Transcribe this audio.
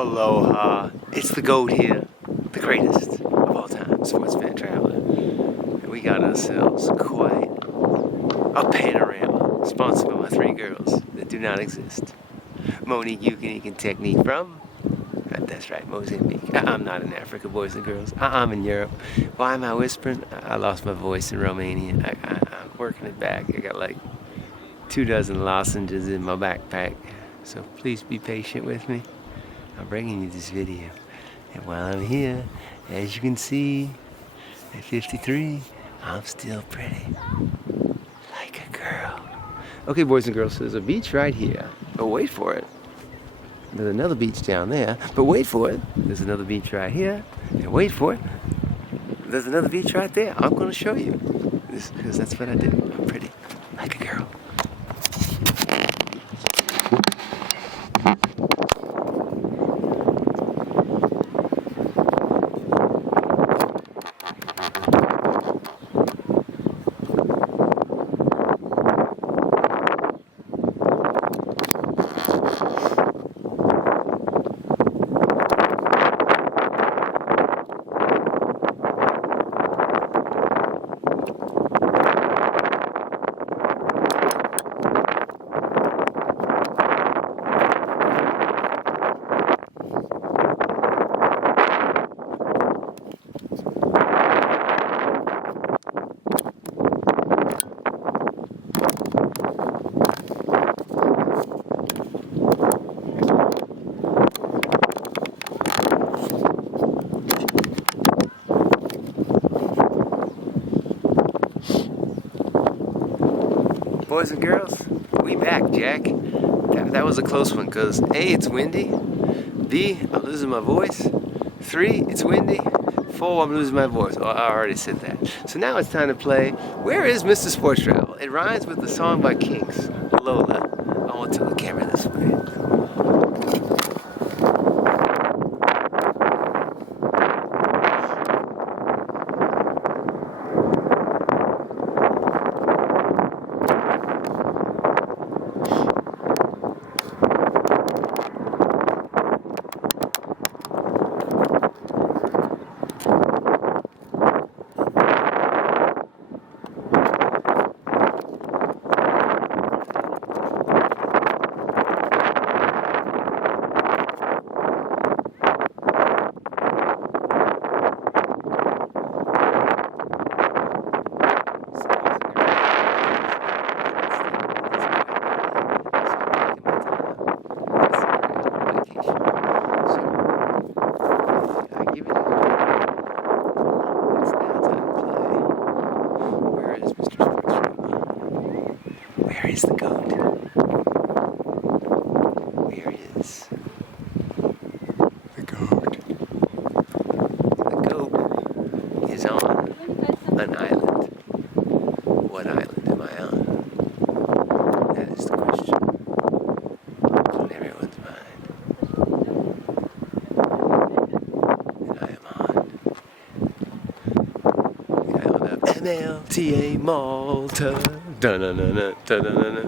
Aloha. It's the GOAT here, the greatest of all time, sports fan traveler. And we got ourselves quite a panorama, sponsored by my three girls that do not exist. Monique, Yukin, and Technique from, that's right, Mozambique. I'm not in Africa, boys and girls. I'm in Europe. Why am I whispering? I lost my voice in Romania. I'm working it back. I got like 24 lozenges in my backpack. So please be patient with me. I'm bringing you this video. And while I'm here, as you can see, at 53, I'm still pretty. Like a girl. Okay, boys and girls, so there's a beach right here. But wait for it. There's another beach down there. But wait for it. There's another beach right here. And wait for it. There's another beach right there. I'm going to show you. Because that's what I do. I'm pretty. Like a girl. Boys and girls, we back, Jack. That was a close one, because A, it's windy. B, I'm losing my voice. 3, it's windy. 4, I'm losing my voice. Oh, I already said that. So now it's time to play Where is Mr. Sports Travel? It rhymes with the song by Kinks, Lola. I want to tilt the camera this way. Where is the GOAT? Where is the GOAT? The GOAT is on an island. What island am I on? That is the question on everyone's mind. And I am on the island of Malta, Malta. Da-na-na-na, da-na-na-na.